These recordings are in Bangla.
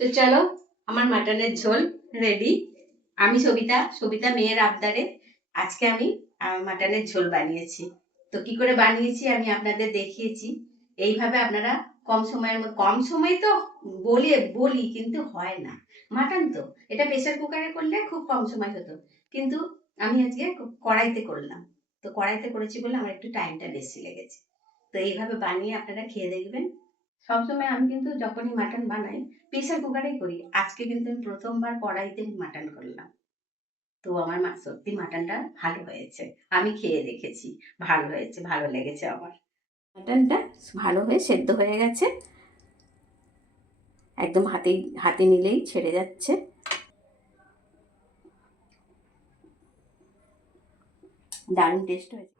তো চলো, আমার মাটনের ঝোল রেডি। আমি সবিতা মেয়ের আবদারে আজকে আমি মাটনের ঝোল বানিয়েছি। তো কি করে বানিয়েছি আমি আপনাদের দেখিয়েছি। এইভাবে আপনারা কম সময় তো বলি কিন্তু হয় না। মাটন তো এটা প্রেসার কুকারে করলে খুব কম সময় হতো, কিন্তু আমি আজকে কড়াইতে করলাম। তো কড়াইতে করেছি বলে আমার একটু টাইমটা বেশি লেগেছে। তো এইভাবে বানিয়ে আপনারা খেয়ে দেখবেন। সবসময় আমি কিন্তু যখনই মাটন বানাই প্রেসার কুকারেই করি, আজকে কিন্তু আমি প্রথমবার কড়াইতে মাটন করলাম। তো আমার সত্যি মাটনটা ভালো হয়েছে, আমি খেয়ে দেখেছি, ভালো হয়েছে, ভালো লেগেছে আমার। মাটনটা ভালো হয়ে সেদ্ধ হয়ে গেছে, একদম হাতে নিলেই ছেড়ে যাচ্ছে। দারুণ টেস্ট হয়েছে।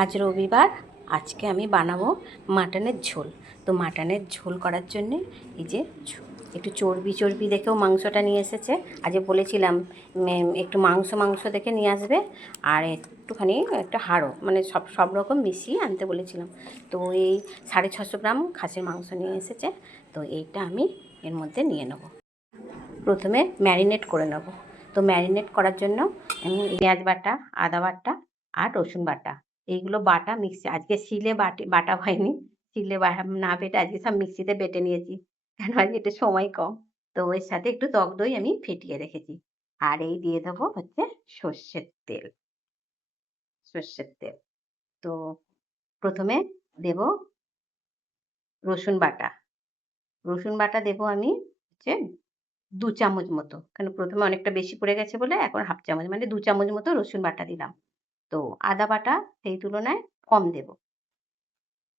আজ রবিবার, আজকে আমি বানাবো মাটনের ঝোল। তো মাটনের ঝোল করার জন্যে এই যে একটু চর্বি দেখেও মাংসটা নিয়ে এসেছে। আজ বলেছিলাম একটু মাংস দেখে নিয়ে আসবে, আর একটুখানি একটা হাড়ও, মানে সব রকম মিশিয়ে আনতে বলেছিলাম। তো এই 650 গ্রাম খাসির মাংস নিয়ে এসেছে। তো এইটা আমি এর মধ্যে নিয়ে নেব। প্রথমে ম্যারিনেট করে নেব। তো ম্যারিনেট করার জন্য পেঁয়াজ বাটা, আদা বাটা আর রসুন বাটা, এইগুলো বাটা মিক্সি, আজকে শিলে বাটা হয়নি, শিলে না বেটে আজকে সব মিক্সিতে বেটে নিয়েছি, কেন আজকে এটা সময় কম। তো এর সাথে একটু টক দই আমি ফেটিয়ে রেখেছি। আর এই দিয়ে দেবো হচ্ছে সর্ষের তেল। তো প্রথমে দেব রসুন বাটা। দেব আমি হচ্ছে 2 চামচ মতো, কারণ প্রথমে অনেকটা বেশি পড়ে গেছে বলে এখন হাফ চামচ, মানে 2 চামচ মতো রসুন বাটা দিলাম। তো আদা বাটা সেই তুলনায় কম দেব।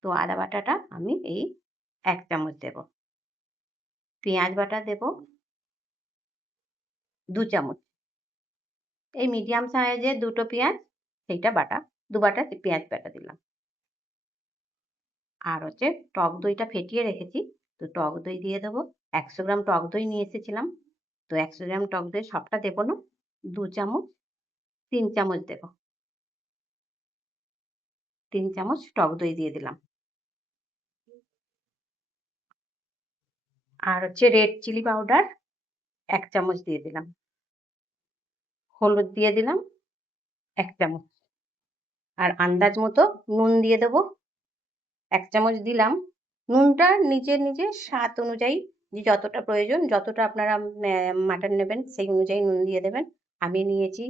তো আদা বাটাটা আমি এই 1 চামচ দেব। পেঁয়াজ বাটা দেব 2 চামচ। এই মিডিয়াম সাইজের 2টো পেঁয়াজ, সেইটা বাটা, 2 বাটা পেঁয়াজ বাটা দিলাম। আর হচ্ছে টক দইটা ফেটিয়ে রেখেছি, তো টক দই দিয়ে দেবো। 100 গ্রাম টক দই নিয়ে এসেছিলাম। তো 100 গ্রাম টক দই সবটা দেব না, 2 চামচ, 3 চামচ দেব। 3 চামচ টক দই দিয়ে দিলাম। আর হচ্ছে রেড চিলি পাউডার 1 চামচ দিয়ে দিলাম। হলুদ দিয়ে দিলাম 1 চামচ। আর আন্দাজ মতো নুন দিয়ে দেবো। 1 চামচ দিলাম। নুনটা নিজের স্বাদ অনুযায়ী, যে যতটা প্রয়োজন, যতটা আপনারা মাটন নেবেন সেই অনুযায়ী নুন দিয়ে দেবেন। আমি নিয়েছি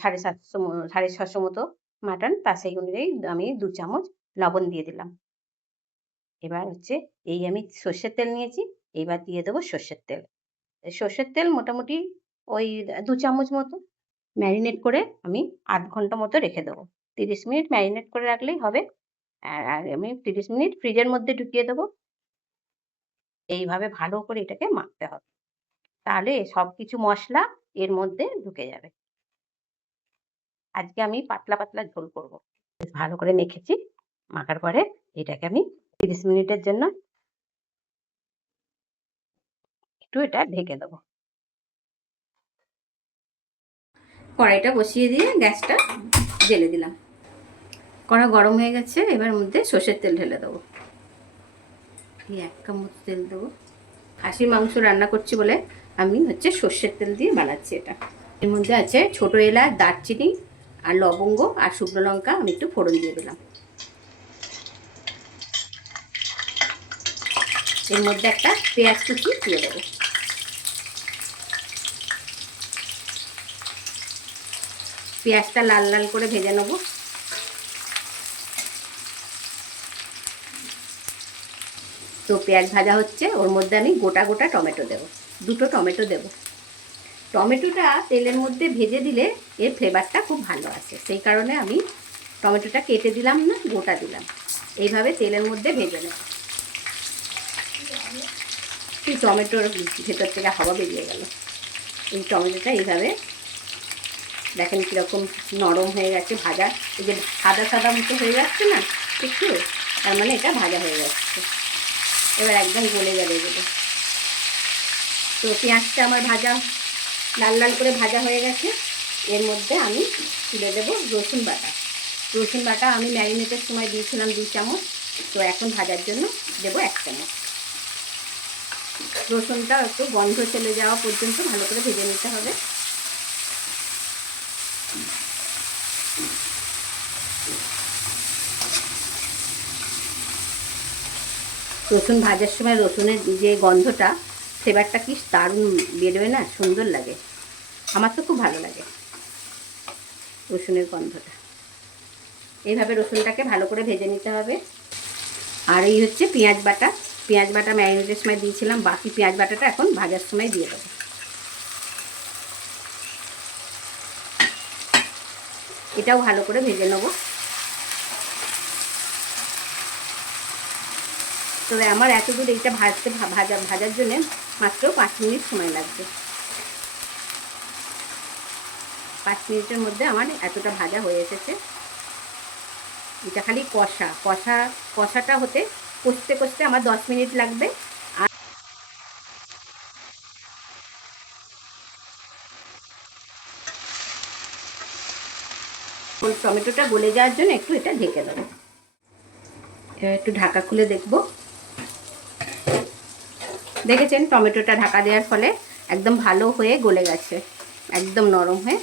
750 মতো মাটন, তা সেই অনুযায়ী আমি 2 চামচ লবণ দিয়ে দিলাম। এবার হচ্ছে এই আমি সর্ষের তেল নিয়েছি, এবার দিয়ে দেবো সর্ষের তেল। সর্ষের তেল মোটামুটি ওই 2 চামচ মতো। ম্যারিনেট করে আমি আধ ঘন্টা মতো রেখে দেবো। 30 মিনিট ম্যারিনেট করে রাখলেই হবে। আর আমি 30 মিনিট ফ্রিজের মধ্যে ঢুকিয়ে দেবো। এইভাবে ভালো করে এটাকে মাখতে হবে, তাহলে সবকিছু মশলা এর মধ্যে ঢুকে যাবে। আজকে আমি পাতলা ঝোল করব। বেশ ভালো করে মেখেছি। মাখার পরে এটাকে আমি 30 মিনিটের জন্য একটু এটা ঢেকে দেবো। কড়াইটা বসিয়ে দিয়ে গ্যাসটা জ্বেলে দিলাম। কড়া গরম হয়ে গেছে, এবার মধ্যে সর্ষের তেল ঢেলে দেবো। এই 1 চামচ তেল দেবো। খাসির মাংস রান্না করছি বলে আমি হচ্ছে সর্ষের তেল দিয়ে বানাচ্ছি এটা। এর মধ্যে আছে ছোটো এলাচ, দারচিনি আর লবঙ্গ আর শুকনো লঙ্কা, আমি একটু ফোড়ন দিয়ে দিলাম। এর মধ্যে একটা পেঁয়াজ কুচি দিয়ে দেবো। পেঁয়াজটা লাল লাল করে ভেজে নেব। তো পেঁয়াজ ভাজা হচ্ছে, ওর মধ্যে আমি গোটা টমেটো দেবো, 2টো টমেটো দেবো। টমেটোটা তেলের মধ্যে ভেজে দিলে এর ফ্লেভারটা খুব ভালো আসে, সেই কারণে আমি টমেটোটা কেটে দিলাম না, গোটা দিলাম। এইভাবে তেলের মধ্যে ভেজে নেব। এই টমেটোর ভেতর থেকে হাওয়া বেরিয়ে গেল। এই টমেটোটা এইভাবে দেখেন কীরকম নরম হয়ে গেছে, ভাজা, এই যে সাদা মতো হয়ে যাচ্ছে না একটু, তার মানে এটা ভাজা হয়ে যাচ্ছে। এবার একদম গলে যাবে এগুলো। তো পেঁয়াজটা আমার ভাজা লাল করে ভাজা হয়ে গেছে। এর মধ্যে আমি তুলে দেবো রসুন বাটা। আমি ম্যারিনেটের সময় দিয়েছিলাম 2 চামচ, তো এখন ভাজার জন্য দেবো 1 চামচ। রসুনটা একটু গন্ধ চলে যাওয়া পর্যন্ত ভালো করে ভেজে নিতে হবে। রসুন ভাজার সময় রসুনের যে গন্ধটা, ফ্লেভারটা কি দারুণ বেরোয় না, সুন্দর লাগে। আমার তো খুব ভালো লাগে রসুনের গন্ধটা। এইভাবে রসুনটাকে ভালো করে ভেজে নিতে হবে। আর এই হচ্ছে পেঁয়াজ বাটা। পেঁয়াজ বাটা ম্যারিনেটের সময় দিয়েছিলাম, বাকি পেঁয়াজ বাটাটা এখন ভাজার সময় দিয়ে দেবো। এটাও ভালো করে ভেজে নেব। তবে আমার এত দূর এইটা ভাজার জন্য মাত্র 5 মিনিট সময় লাগবে। 5 মিনিটের মধ্যে আমার এতটা ভাজা হয়ে এসেছে। এটা খালি কষাটা হতে কষতে কষতে আমার 10 মিনিট লাগবে। আর টমেটোটা গলে যাওয়ার জন্য একটু এটা ঢেকে দেবো। একটু ঢাকা খুলে দেখব। দেখেছেন টমেটোটা ঢাকা দেওয়ার ফলে একদম ভালো হয়ে গলে গেছে, একদম নরম হয়ে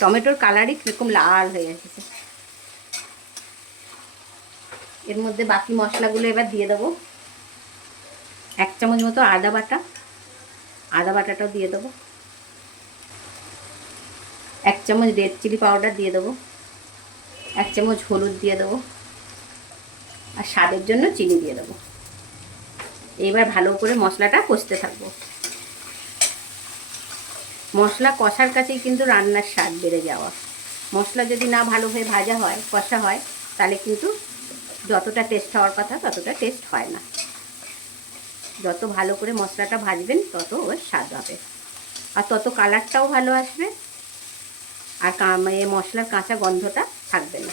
টমেটোর কালারই কীরকম লাল হয়ে এসেছে। এর মধ্যে বাকি মশলাগুলো এবার দিয়ে দেবো। 1 চামচ মতো আদা বাটাটাও দিয়ে দেবো। 1 চামচ রেড চিলি পাউডার দিয়ে দেবো। 1 চামচ হলুদ দিয়ে দেবো। আর স্বাদের জন্য চিনি দিয়ে দেবো। এবার ভালো করে মশলাটা কষতে থাকবো। মশলা কষার কাছেই কিন্তু রান্নার স্বাদ বেড়ে যাওয়া। মশলা যদি না ভালোভাবে ভাজা হয়, কষা হয়, তাহলে কিন্তু যতটা টেস্ট হওয়ার কথা ততটা টেস্ট হয় না। যত ভালো করে মশলাটা ভাজবেন তত ওর স্বাদ হবে, আর তত কালারটাও ভালো আসবে, আর মশলার কাঁচা গন্ধটা থাকবে না,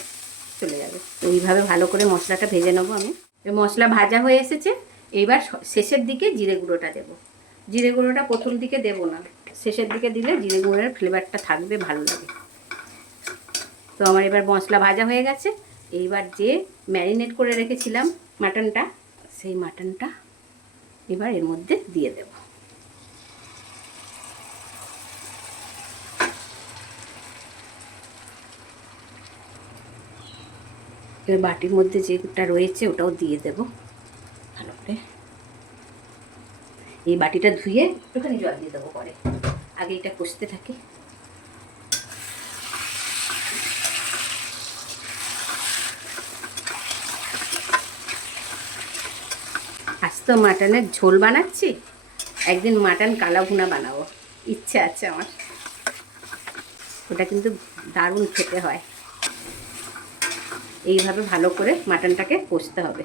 চলে যাবে। তো এইভাবে ভালো করে মশলাটা ভেজে নেবো আমি। মশলা ভাজা হয়ে এসেছে। এইবার শেষের দিকে জিরে গুঁড়োটা দেবো। জিরে গুঁড়োটা প্রথম দিকে দেবো না, শেষের দিকে দিলে জিরে গুঁড়োর ফ্লেভারটা থাকবে, ভালো লাগে। তো আমার এবার মশলা ভাজা হয়ে গেছে। এইবার যে ম্যারিনেট করে রেখেছিলাম মাটনটা, সেই মাটনটা এবার এর মধ্যে দিয়ে দেব। এবার বাটির মধ্যে যেটা রয়েছে ওটাও দিয়ে দেব ভালো করে। এই বাটিটা ধুয়ে একটুখানি জল দিয়ে দেবো পরে, আগে এটা কষতে থাকি। আজ তো মাটনের ঝোল বানাচ্ছি, একদিন মাটন কালা ভুনা বানাবো, ইচ্ছে আছে আমার। ওটা কিন্তু দারুণ খেতে হয়। এইভাবে ভালো করে মাটনটাকে কষতে হবে।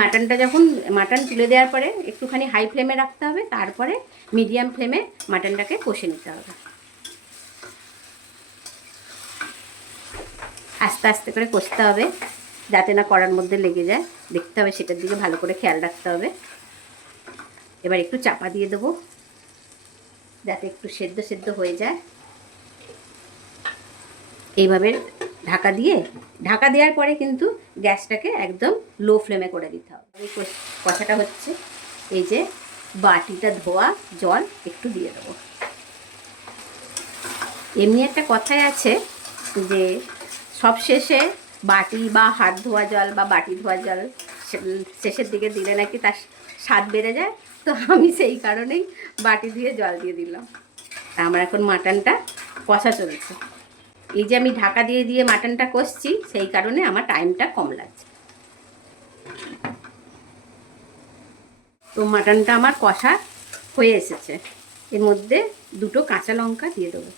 মাটনটা যখন মাটন তুলে দেওয়ার পরে একটুখানি হাই ফ্লেমে রাখতে হবে, তারপরে মিডিয়াম ফ্লেমে মাটনটাকে কষে নিতে হবে। আস্তে আস্তে করে কষতে হবে, যাতে না কড়ার মধ্যে লেগে যায়, দেখতে হবে, সেটার দিকে ভালো করে খেয়াল রাখতে হবে। এবার একটু চাপা দিয়ে দেবো, যাতে একটু সেদ্ধ সেদ্ধ হয়ে যায়। এইভাবে ঢাকা দেওয়ার পরে কিন্তু গ্যাসটাকে একদম লো ফ্লেমে করে দিতে হবে। এই কষাটা হচ্ছে, এই যে বাটিটা ধোয়া জল একটু দিয়ে দেবো। এমনি একটা কথাই আছে যে সব শেষে বাটি বা হাত ধোয়া জল বা বাটি ধোয়া জল শেষের দিকে দিলে নাকি তার স্বাদ বেড়ে যায়। তো আমি সেই কারণেই বাটি ধুয়ে জল দিয়ে দিলাম। আমার এখন মাটনটা কষা চলছে। এই যে আমি ঢাকা দিয়ে দিয়ে মাটনটা কষছি, সেই কারণে আমার টাইমটা কম লাগছে। তো মাটনটা আমার কষা হয়ে এসেছে। এর মধ্যে 2টো কাঁচা লঙ্কা দিয়ে দেবো।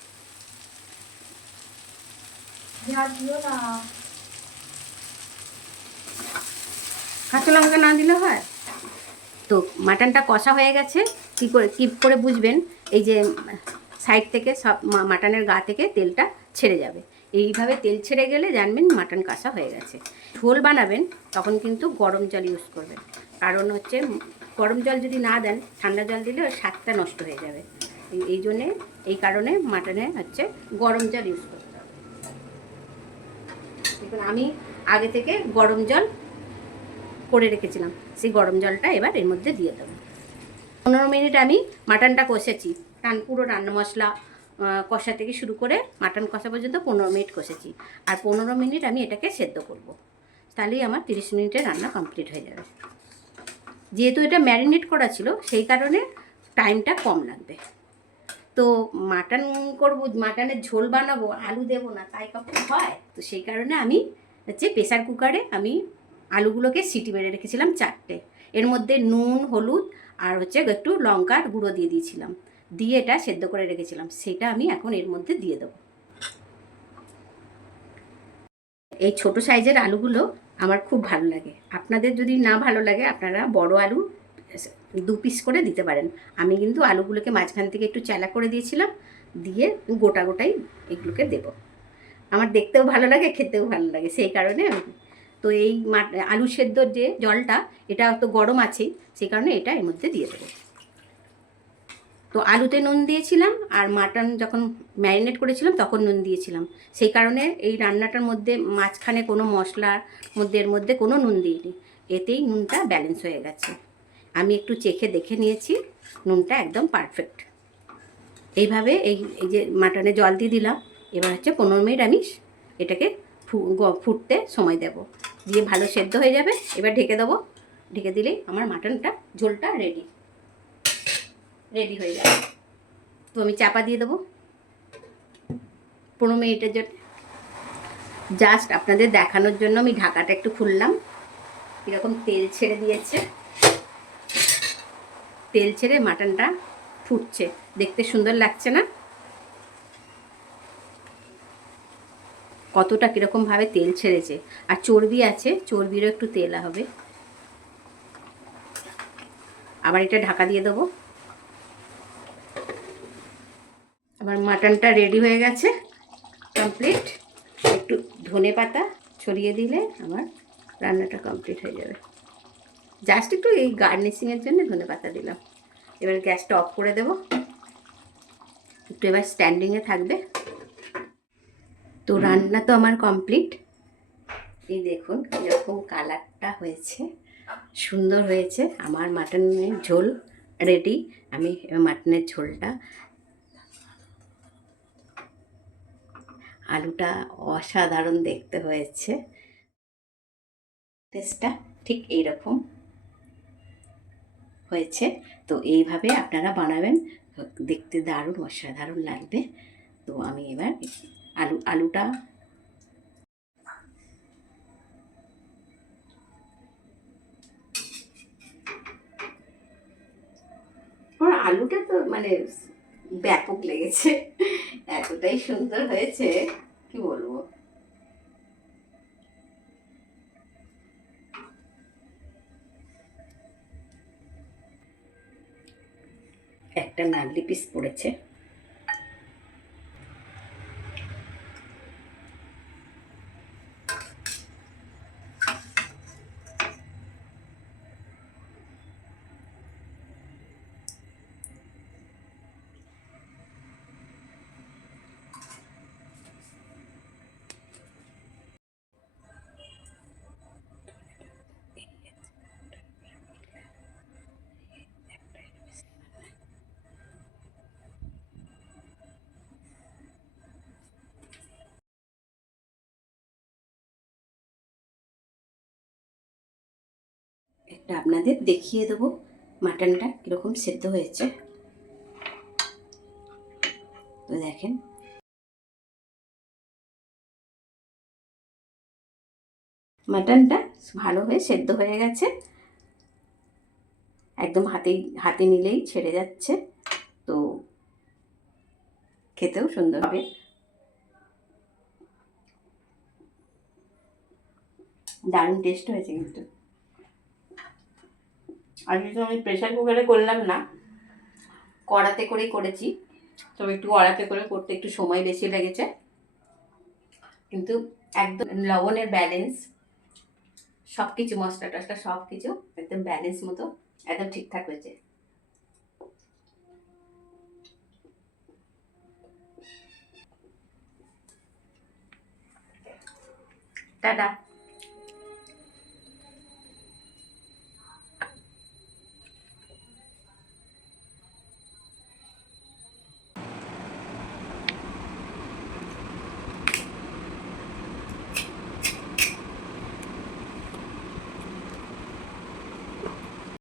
কাঁচা লঙ্কা না দিলে হয়? তো মাটনটা কষা হয়ে গেছে। কী করে বুঝবেন? এই যে সাইড থেকে সব মাটনের গা থেকে তেলটা ছেড়ে যাবে। এইভাবে তেল ছেড়ে গেলে জানবেন মাটন কষা হয়ে গেছে। ঝোল বানাবেন তখন কিন্তু গরম জল ইউজ করবেন, কারণ হচ্ছে গরম জল যদি না দেন, ঠান্ডা জল দিলে ওর স্বাদটা নষ্ট হয়ে যাবে। এই কারণে মাটনে হচ্ছে গরম জল ইউজ করতে হবে। দেখুন আমি আগে থেকে গরম জল করে রেখেছিলাম, সেই গরম জলটা এবার এর মধ্যে দিয়ে দেবো। 15 মিনিট আমি মাটনটা কষেছি, পুরো রান্না মশলা কষা থেকে শুরু করে মাটন কষা পর্যন্ত 15 মিনিট কষেছি। আর 15 মিনিট আমি এটাকে সেদ্ধ করব, তাহলেই আমার 30 মিনিটের রান্না কমপ্লিট হয়ে যাবে। যেহেতু এটা ম্যারিনেট করা ছিল সেই কারণে টাইমটা কম লাগবে। তো মাটন করব, মাটনের ঝোল বানাবো, আলু দেবো না, তাই কখন হয়? তো সেই কারণে আমি প্রেসার কুকারে আমি আলুগুলোকে সিটি মেরে রেখেছিলাম 4টে। এর মধ্যে নুন, হলুদ আর একটু লঙ্কার গুঁড়ো দিয়ে দিয়েছিলাম, দিয়ে এটা সেদ্ধ করে রেখেছিলাম। সেটা আমি এখন এর মধ্যে দিয়ে দেবো। এই ছোট সাইজের আলুগুলো আমার খুব ভালো লাগে। আপনাদের যদি না ভালো লাগে আপনারা বড় আলু 2 পিস করে দিতে পারেন। আমি কিন্তু আলুগুলোকে মাঝখান থেকে একটু চ্যালা করে দিয়েছিলাম, দিয়ে গোটা গোটাই এগুলোকে দেব। আমার দেখতেও ভালো লাগে, খেতেও ভালো লাগে, সেই কারণে আমি তো এই আলু সেদ্ধর যে জলটা, এটা তো গরম আছেই, সেই কারণে এটা এর মধ্যে দিয়ে দেবো। তো আলুতে নুন দিয়েছিলাম, আর মাটন যখন ম্যারিনেট করেছিলাম তখন নুন দিয়েছিলাম, সেই কারণে এই রান্নাটার মধ্যে মাঝখানে কোনো মশলার মধ্যে এর মধ্যে কোনো নুন দিইনি। এতেই নুনটা ব্যালেন্স হয়ে গেছে। আমি একটু চেখে দেখে নিয়েছি, নুনটা একদম পারফেক্ট। এইভাবে এই যে মাটনে জল দিয়ে দিলাম। এবার 15 মিনিট আমি এটাকে ফুটতে সময় দেব, দিয়ে ভালো সেদ্ধ হয়ে যাবে। এবার ঢেকে দেবো, ঢেকে দিলেই আমার মাটনটা ঝোলটা রেডি হয়ে যাবে। তো আমি চাপা দিয়ে দেবো 15 মিনিটের জন্য। জাস্ট আপনাদের দেখানোর জন্য আমি ঢাকাটা একটু খুললাম। এরকম তেল ছেড়ে দিয়েছে, তেল ছেড়ে মাটনটা ফুটছে, দেখতে সুন্দর লাগছে না? কতটা কীরকমভাবে তেল ছেড়েছে, আর চর্বি আছে, চর্বিরও একটু তেল হবে। আবার এটা ঢাকা দিয়ে দেবো। আমার মাটনটা রেডি হয়ে গেছে, কমপ্লিট। একটু ধনে পাতা ছড়িয়ে দিলে আমার রান্নাটা কমপ্লিট হয়ে যাবে। জাস্ট একটু এই গার্নিশিংয়ের জন্য ধনে পাতা দিলাম। এবার গ্যাসটা অফ করে দেব, একটু এবার স্ট্যান্ডিংয়ে থাকবে। তো রান্না তো আমার কমপ্লিট। এই দেখুন কীরকম কালারটা হয়েছে, সুন্দর হয়েছে। আমার মাটনের ঝোল রেডি। আমি মাটনের ঝোলটা, আলুটা অসাধারণ দেখতে হয়েছে, টেস্টটা ঠিক এইরকম হয়েছে। তো এইভাবে আপনারা বানাবেন, দেখতে দারুণ অসাধারণ লাগবে। তো আমি এবার আলুটা আমার আলুটা তো মানে ব্যাপক লেগেছে, এতটাই সুন্দর হয়েছে কি বলবো। একটা নারলি পিস পড়েছে। একটা আপনাদের দেখিয়ে দেবো মাটনটা কীরকম সেদ্ধ হয়েছে। তো দেখেন, মাটনটা ভালো হয়ে সেদ্ধ হয়ে গেছে, একদম হাতে নিলেই ছেড়ে যাচ্ছে। তো খেতেও সুন্দর হবে। দারুণ টেস্ট হয়েছে কিন্তু। আজকে তো আমি প্রেশার কুকারে করলাম না, কড়াতে করেই করেছি। তবে একটু কড়াতে করে করতে একটু সময় বেশি লেগেছে, কিন্তু একদম লবণের ব্যালেন্স, সব কিছু মশলা টশলা সব কিছু একদম ব্যালেন্স মতো একদম ঠিকঠাক হয়েছে। টাটা।